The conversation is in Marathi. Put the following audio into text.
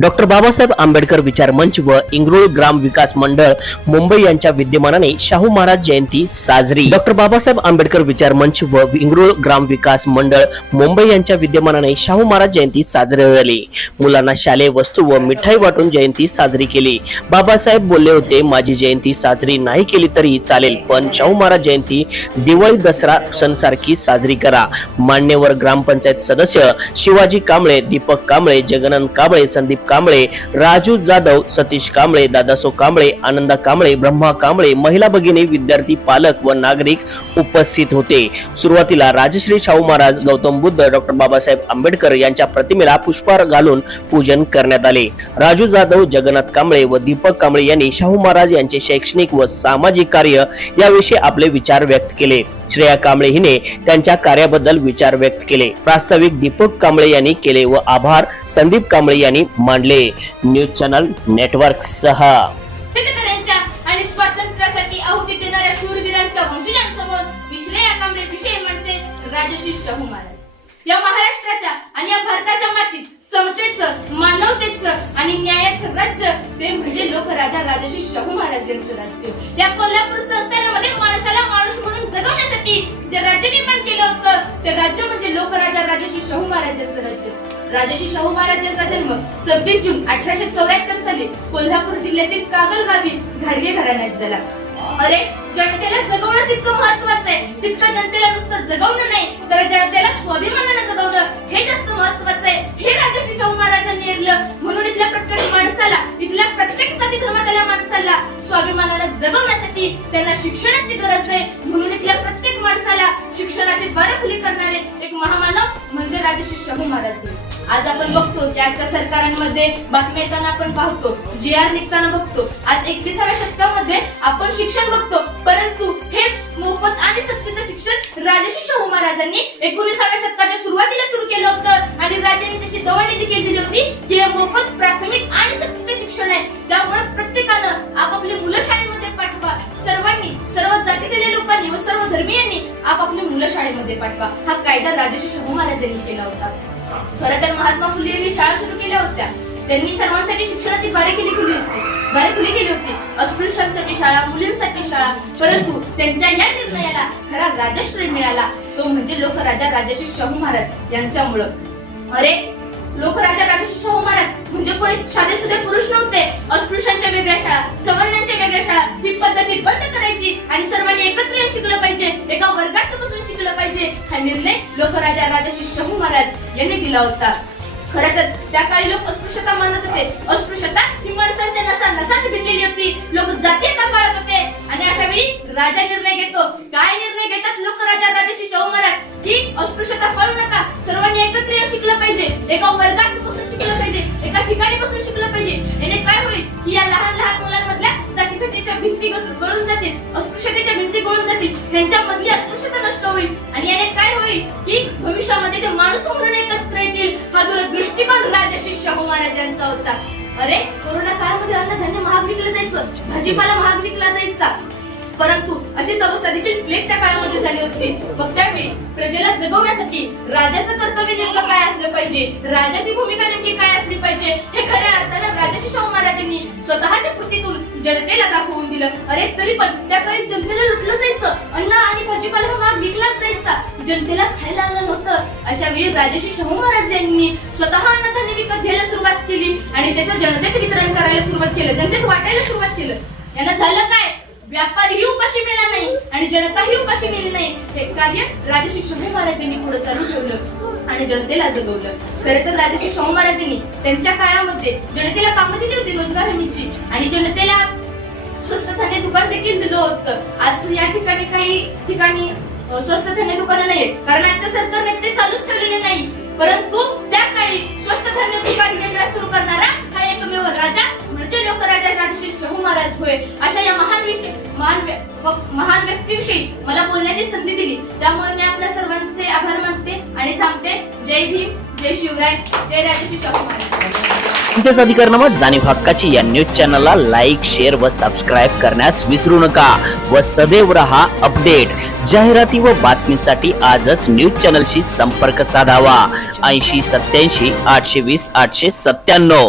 डॉक्टर बाबासाहेब आंबेडकर विचार मंच व इंगरुळ ग्राम विकास मंडळ मुंबई यांच्या विद्यमानाने शाहू महाराज जयंती साजरी। डॉक्टर बाबासाहेब आंबेडकर विचार मंच व इंगरुळ ग्राम विकास मंडळ मुंबई यांच्या विद्यमानाने शाहू महाराज जयंती साजरी झाली। मुलांना शालेय वस्तू व मिठाई वाटून जयंती साजरी केली। बाबासाहेब बोलले होते, माझी जयंती साजरी नाही केली तरी चालेल, पण शाहू महाराज जयंती दिवाळी दसरा सण सारखी साजरी करा। मान्यवर ग्रामपंचायत सदस्य शिवाजी कांबळे, दीपक कांबळे, जगनंद कांबळे, संदीप कांबळे, राजू जाधव, सतीश कांबळे, दादासो कांबळे, आनंदा कांबळे, ब्रह्मा कांबळे, महिला भगिनी, विद्यार्थी, पालक व नागरिक उपस्थित होते। सुरुवातीला राजश्री शाहू महाराज, गौतम बुद्ध, डॉक्टर बाबासाहेब आंबेडकर यांच्या प्रतिमेला पुष्पहार घालून पूजन करण्यात आले। राजू जाधव, जगन्नाथ कांबळे व दीपक कांबळे यांनी शाहू महाराज यांचे शैक्षणिक व सामाजिक कार्य याविषयी आपले विचार व्यक्त केले। श्रेया कांबळे हिने त्यांच्या कार्याबद्दल विचार व्यक्त केले। प्रास्ताविक दीपक कांबळे यांनी केले व आभार संदीप कांबळे यांनी मानले। न्यूज चॅनल नेटवर्क सह शेतकऱ्यांच्या आणि स्वातंत्र्यासाठी आहुती देणाऱ्या शूरवीरांच्या वंशजांसमोर श्रेया कांबळे विषय म्हणते राजश्री शाहू महाराज। या महाराष्ट्राच्या आणि या भारताच्या मातीत समतेचं, मानवतेचं आणि न्यायाचं राज्य ते म्हणजे लोकराजा राजश्री शाहू महाराज यांचं राज्य। या कोल्हापूर संस्थानामध्ये माणसाला माणूस म्हणून जगवण्यासाठी जे राज्य निर्माण केलं होतं ते राज्य म्हणजे लोकराजा राजश्री शाहू महाराज यांचं राज्य। राजश्री शाहू महाराज यांचा जन्म 26 जून 1874 साली कोल्हापूर जिल्ह्यातील कागल गावी घाडगे घराण्यात झाला। अरे, जनतेला जगवणं जितकं महत्वाचं आहे तितकं जनतेला नुसतं जगवणं नाही तर जनतेला स्वाभिमानाने जगवणं हे जास्त महत्वाचं आहे। हे राजश्री शाहू महाराजांनी ऐकलं, म्हणून इथल्या प्रत्येक माणसाला, इथल्या प्रत्येक जाती धर्मातल्या माणसाला स्वाभिमानाने जगवण्यासाठी त्यांना शिक्षणाची गरज आहे। म्हणून इथल्या प्रत्येक माणसाला शिक्षणाची दारं खुली करणारे एक महामानव म्हणजे राजश्री शाहू महाराज। आज आपण बघतो की आजच्या सरकारांमध्ये बातम्या येताना आपण पाहतो, GR निघताना बघतो। आज 21व्या शतकामध्ये आपण शिक्षण बघतो, परंतु हेच मोफत आणि सक्तीचं शिक्षण राजश्री शाहू महाराजांनी 19व्या शतकाच्या सुरुवातीला सुरू केलं होतं आणि राज्यांनी त्याची दवंडी देखील दिली होती की हे मोफत प्राथमिक आणि सक्तीचं शिक्षण आहे। त्यामुळे प्रत्येकानं आपापली मुलं शाळेमध्ये पाठवा। सर्वांनी, सर्व जातीतील लोकांनी व सर्व धर्मीयांनी आपापली मुलं शाळेमध्ये पाठवा। हा कायदा राजश्री शाहू महाराजांनी केला होता। खरं तर महात्मा फुले यांनी शाळा सुरू केल्या होत्या। त्यांनी सर्वांसाठी शिक्षणाची दारे खुली केली होती। अस्पृश्यांसाठी शाळा, मुलींसाठी शाळा, परंतु त्यांच्या या निर्णयाला खरा राजश्री मिळाला तो म्हणजे लोकराजा राजश्री शाहू महाराज यांच्यामुळे। अरे, लोकराजा राजश्री शाहू महाराज म्हणजे कोणी साधेसुधे पुरुष नव्हते। अस्पृश्यांच्या वेगळ्या शाळा, सवर्णांच्या वेगळ्या शाळा ही पद्धती बंद करायची आणि सर्वांनी एकत्र येऊन शिकलं पाहिजे, एका वर्गात बसून शिकलं पाहिजे हा निर्णय लोकराजा राजश्री शाहू महाराज यांनी दिला होता। खरं तर त्या काळी लोक अस्पृश्यता मानत होते। अस्पृश्यता ही माणसांच्या नसात भिनलेली होती। लोक जातीयता पाळत होते आणि अशा वेळी राजा निर्णय घेतो। काय निर्णय घेतात लोकराजा राजश्री शाहू महाराज की अस्पृश्यता पाळू नका, सर्वांनी एकत्र येऊन शिकलं पाहिजे, एका वर्गात बसून शिकलं पाहिजे, एका ठिकाणी बसून शिकलं पाहिजे। याने काय होईल की या लहान लहान मुलांमधल्या जातीभेदीच्या भिंती गळून जातील, अस्पृश्यतेच्या भिंती गळून जातील, त्यांच्यामधली अस्पृश्यता नष्ट होईल आणि याने काय होईल की भविष्यामध्ये ते माणूस म्हणून एकत्र येतील। हा दृष्टिकोन राजश्री शाहू महाराजांचा होता। अरे, कोरोना काळामध्ये अन्नधान्य महाग विकलं जायचं, भाजीपाला महाग विकला जायचा, परंतु अशीच अवस्था देखील प्लेगच्या काळामध्ये झाली होती। मग त्यावेळी प्रजेला जगवण्यासाठी राजाचं कर्तव्य नेमकं काय असलं पाहिजे, राजाची भूमिका नेमकी काय असली पाहिजे हे खऱ्या अर्थानं राजश्री शाहू महाराजांनी स्वतःच्या कृतीतून जनतेला दाखवून दिलं। अरे, तरी पण त्या काळी जनतेला लुटलं जायचं, अन्न आणि भाजीपाला हा महाग विकलाच जायचा, जनतेला खायला अन्न नव्हतं। अशा वेळी राजश्री शाहू महाराज यांनी स्वतः अन्नधान्य विकत घ्यायला सुरुवात केली आणि त्याचं जनतेत वितरण करायला सुरुवात केलं, जनतेत वाटायला सुरुवात केलं। यानं झालं काय, व्यापारीही उपाशी मेला नाही आणि जनताही उपाशी मेली नाही। हे कार्य राजश्री शाहू महाराजांनी पुढे चालू ठेवलं आणि जनतेला जगवलं। खरं तर राजश्री शाहू महाराजांनी त्यांच्या काळामध्ये जनतेला कामं दिली होती, रोजगार हमीची, आणि जनतेला स्वस्त धान्य दुकान देखील दिलं होतं। आज या ठिकाणी काही ठिकाणी स्वस्त धान्य दुकानं नाहीत, कारण आजच्या सरकारने ते चालूच ठेवलेले नाही, परंतु त्या काळी स्वस्त धान्य दुकान केंद्र सुरू करणारा हा एकमेव राजा म्हणजे लोकराजा राजश्री शाहू महाराज होय। अशा या महान व्यक्तीविषयी मला बोलण्याची संधी दिली, त्यामुळे मी आपल्या सर्वांचे आभार मानते आणि थांबते। जय भीम, जय शिवराय, जय राजश्री शाहू महाराज। इथेच अधिकारनामा जाणीव हक्काची या न्यूज चॅनलला लाईक, शेअर व सबस्क्राईब करण्यास विसरू नका व सदैव रहा अपडेट। जाहिराती व बातमीसाठी आजच न्यूज चॅनलशी संपर्क साधावा। 80 87 820 897।